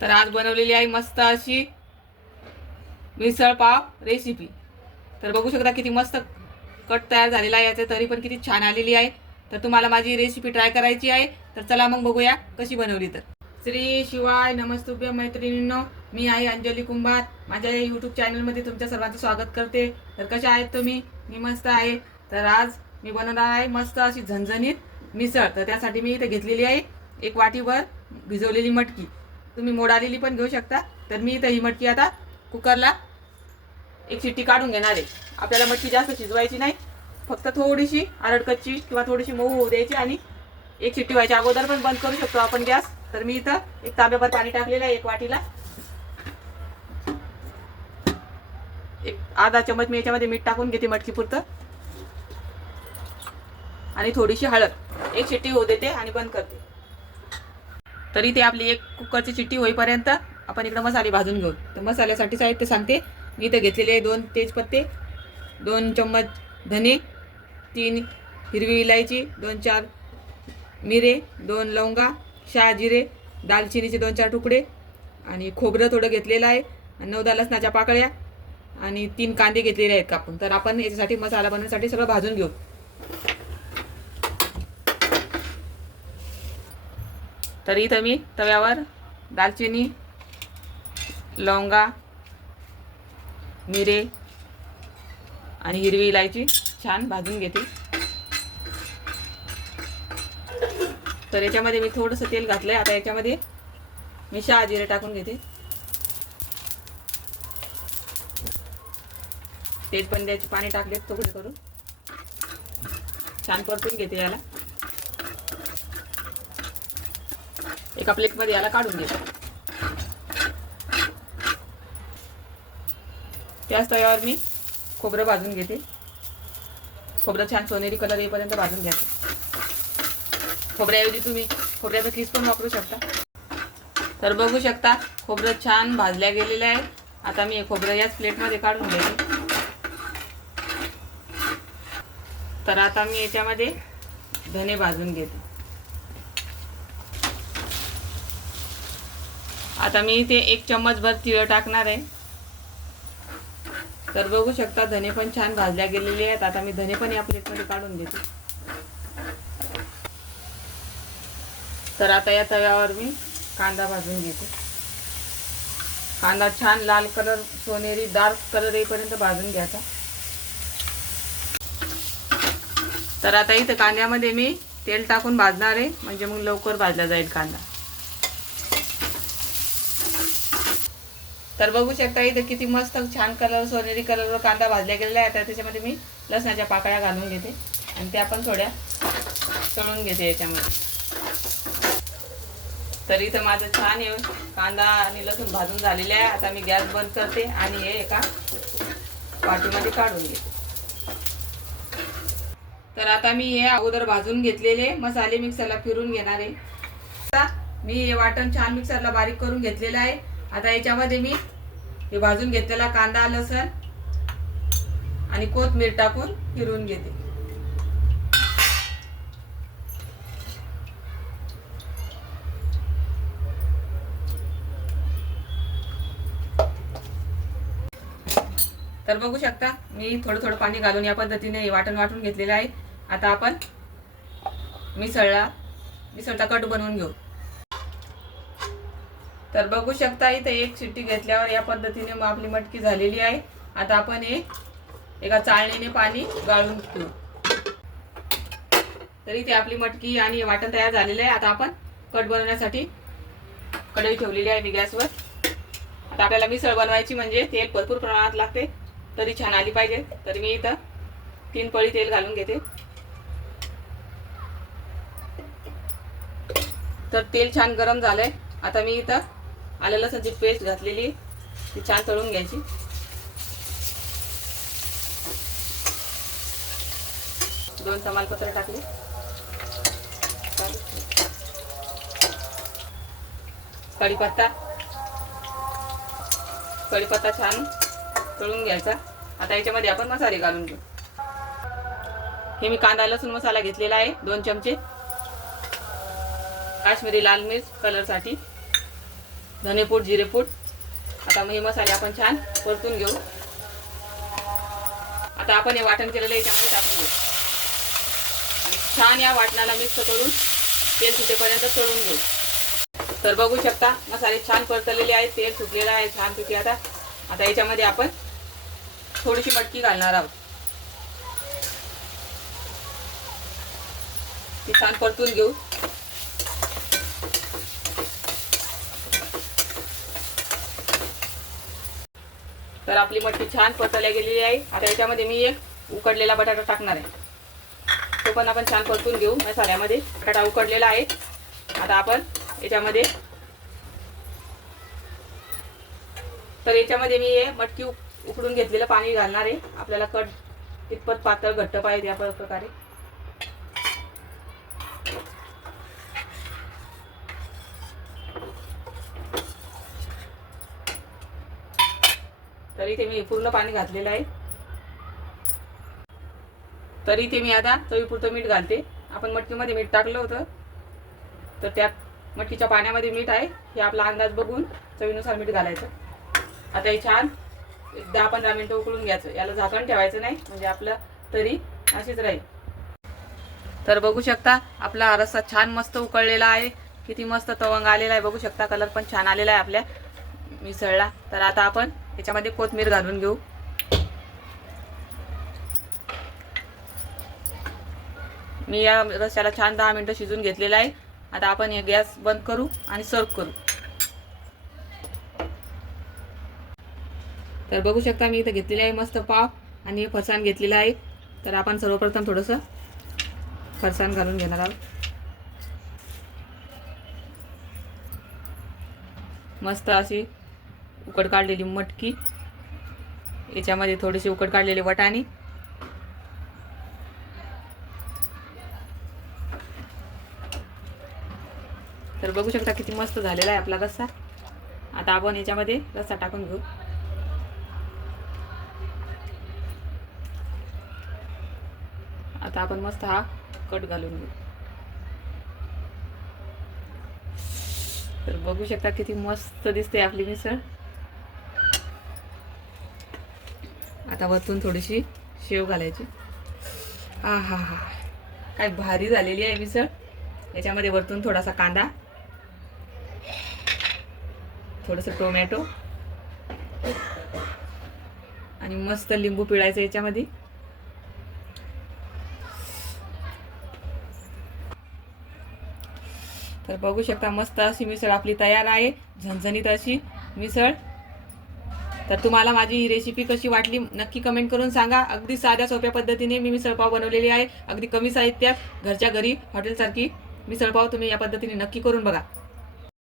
तर आज बनवलेली आहे मस्त अशी मिसळ पाव रेसिपी। तर बघू शकता किती मस्त कट तयार झालेला आहे याचे, तरी पण किती छान आलेली आहे। तर तुम्हाला माझी रेसिपी ट्राय करायची आहे, तर चला मग बघूया कशी बनवली। तर श्री शिवाय नमस्तुभ्य मैत्रिणींनो, मी आहे अंजली कुंभार। माझ्या यूट्यूब चॅनलमध्ये तुमच्या सर्वांचं स्वागत करते। तर कशा आहेत तुम्ही? मी मस्त आहे। तर आज मी बनवणार आहे मस्त अशी झणझणीत मिसळ। तर त्यासाठी मी इथे घेतलेली आहे एक वाटीभर भिजवलेली मटकी। तुम्ही मोड आलेली पण घेऊ शकता। तर मी इथे ही मटकी आता कुकरला एक शिट्टी काढून घेणार आहे। आपल्याला मटकी जास्त शिजवायची नाही, फक्त थोडीशी आरडकच्ची किंवा थोडीशी मऊ होऊ द्यायची आणि एक शिट्टी व्हायच्या अगोदर पण बंद करू शकतो आपण गॅस। तर मी इथं एक तांब्याभर पाणी टाकलेलं आहे एक वाटीला। एक अर्धा चमच मी याच्यामध्ये मीठ टाकून घेते मटकी पुरतं आणि थोडीशी हळद। एक शिट्टी होऊ देते आणि बंद करते। तरी ते आपली एक कुकरची शिट्टी होईपर्यंत आपण इकडे मसाले भाजून घेऊ। तर मसाल्यासाठी साहित्य सांगते। मी इथे घेतलेले आहे 2 तेजपत्ते, 2 चम्मच धने, 3 हिरवी इलायची, 2-4 मिरे, 2 लवंगा, 6 जिरे, दालचिनीचे 2-4 तुकडे आणि खोबरं थोडं घेतलेलं आहे, 9-10 लसणाच्या पाकळ्या आणि 3 कांदे घेतलेले आहेत कापून। तर आपण याच्यासाठी मसाला बनवण्यासाठी सगळं भाजून घेऊ। तर इथं मी तव्यावर दालचिनी, लवंगा, मिरे आणि हिरवी इलायची छान भाजून घेते। तर याच्यामध्ये मी थोडंसं तेल घातलंय। आता याच्यामध्ये मी 6 जिरे टाकून घेते। तेजपत्त्याचे पाणी टाकले तुकडे करून छान परतून घेते याला। एका प्लेटमध्ये याला काढून घेते। त्याच तव्यावर मी खोबरं भाजून घेते। खोबरं छान सोनेरी कलर येईपर्यंत भाजून घ्यायचं। खोबऱ्याऐवजी तुम्ही खोबऱ्याचा किस पण वापरू शकता। तर बघू शकता खोबरं छान भाजल्या गेलेलं आहे। आता मी हे खोबरं याच प्लेटमध्ये काढून घेते। तर आता मी याच्यामध्ये धने भाजून घेते। आता मी इथे 1 चम्मचभर तीळ टाकणार आहे। तर बघू शकता धने पण छान भाजल्या गेलेले आहेत। आता मी धने पण या प्लेटमध्ये काढून घेते। तर आता या तव्यावर मी कांदा भाजून घेते। कांदा छान लाल कलर सोनेरी डार्क कलर येईपर्यंत भाजून घ्यायचा। तर आता इथं कांद्यामध्ये मी तेल टाकून भाजणार आहे, म्हणजे मग लवकर भाजला जाईल कांदा। तर बघू शकता इथं किती मस्त छान कलर सोनेरी कलरवर कांदा भाजला गेलेला आहे। आता त्याच्यामध्ये मी लसणाच्या पाकळ्या घालून घेते आणि त्या पण थोड्या तळून घेते याच्यामध्ये। तर इथं माझं छान हे कांदा आणि लसूण भाजून झालेले आहे। आता मी गॅस बंद करते आणि हे एका वाटीमध्ये काढून घेते। तर आता मी हे अगोदर भाजून घेतलेले मसाले मिक्सरला फिरून घेणार आहे। आता मी हे वाटण छान मिक्सरला बारीक करून घेतलेलं आहे। आता याच्यामध्ये मी हे भाजून घेतलेला कांदा, लसूण आणि कोथिंबीर टाकून फिरवून घेते। तर बघू शकता मी थोडं थोडं पाणी घालून या पद्धतीने हे वाटण वाटून घेतलेलं आहे। आता आपण मिसळचा कट बनवून घेऊ। तर बघू शकता इथे एक शिट्टी घेतल्यावर या पद्धतीने मग आपली मटकी झालेली आहे। आता आपण हे एका चाळणीने पाणी गाळून घेऊ। तर इथे आपली मटकी आणि वाटण तयार झालेलं आहे। आता आपण कट बनवण्यासाठी कढई ठेवलेली आहे मी गॅसवर। आता आपल्याला मिसळ बनवायची म्हणजे तेल भरपूर प्रमाणात लागते, तरी छान आली पाहिजे। तर मी इथं 3 पळी तेल घालून घेते। तर तेल छान गरम झालंय। आता मी इथं आलं लसूणची पेस्ट घातलेली, ती छान तळून घ्यायची। दोन तमालपत्र टाकले, कढीपत्ता छान तळून घ्यायचा। आता याच्यामध्ये आपण मसाले घालून घेऊ। हे मी कांदा लसूण मसाला घेतलेला आहे 2 चमचे, काश्मीरी लाल मिर्च कलरसाठी धनेपूड, जिरेपूड. आता मग हे मसाले आपण छान परतून घेऊ. आता आपण हे वाटण केलेलं याच्यामध्ये टाकून घेऊ आणि छान या वाटणाला मिक्स करून तेल सुटेपर्यंत तळून घेऊ. तर बघू शकता मसाले छान परतलेले आहेत, तेल सुटलेलं आहे छानपैकी. आता याच्यामध्ये आपण थोडीशी मटकी घालणार आहोत. ती छान परतून घेऊ. तर आपली मटकी छान परतल्या गेलेली आहे. आता याच्यामध्ये मी एक उकडलेला बटाटा टाकणार आहे. तो पण आपण छान परतून घेऊ मसाल्यामध्ये. बटाटा उकडलेला आहे. आता आपण याच्यामध्ये मी हे मटकी उकडून घेतलेलं पाणी घालणार आहे. आपल्याला कट कितपत पातळ घट्ट पाहिजे या प्रकारे. तर इथे मी पूर्ण पाणी घातलेलं आहे. तर इथे मी आता चवीपुरतं मीठ घालते. आपण मटकीमध्ये मीठ टाकलं होतं, तर त्यात मटकीच्या पाण्यामध्ये मीठ आहे. हे आपला अंदाज बघून चवीनुसार मीठ घालायचं. आता हे छान 10-15 मिनिटं उकळून घ्यायचं. याला झाकण ठेवायचं नाही, म्हणजे आपलं तरी अशीच राहील. तर बघू शकता आपला हा रस्सा छान मस्त उकळलेला आहे. किती मस्त तवंग आलेला आहे. बघू शकता कलर पण छान आलेला आहे आपल्या मिसळला. तर आता आपण याच्यामध्ये कोथिंबीर घालून घेऊ. मी या रस्स्याला छान 10 मिनिटं शिजून घेतलेला आहे. आता आपण हे गॅस बंद करू आणि सर्व करू. तर बघू शकता मी इथं घेतलेले आहे मस्त पाव आणि फरसाण घेतलेलं आहे. तर आपण सर्वप्रथम थोडंसं फरसाण घालून घेणार आहोत. मस्त अशी उकड काढलेली मटकी, याच्यामध्ये थोडीशी उकड काढलेली वाटाणे, तर बघू शकता किती मस्त झालेला आहे आपला रस्सा. आता आपण याच्यामध्ये रस्सा टाकून घेऊ. आता आपण मस्त हा कट घालून घेऊ. तर बघू शकता किती मस्त दिसते आपली मिसळ. आता वरतून थोडीशी शेव घालायची. हा काय भारी झालेली आहे मिसळ. याच्यामध्ये वरतून थोडासा कांदा, थोडंसं टोमॅटो आणि मस्त लिंबू पिळायचं याच्यामध्ये. तर बघू शकता मस्त अशी मिसळ आपली तयार आहे, झणझणीत अशी मिसळ. तर तुम्हाला माझी ही रेसिपी कशी वाटली नक्की कमेंट करून सांगा. अगदी साध्या सोप्या पद्धतीने मी मिसळपाव बनवलेली आहे. अगदी कमी साहित्यात घरच्या घरी हॉटेलसारखी मिसळपाव तुम्ही या पद्धतीने नक्की करून बघा.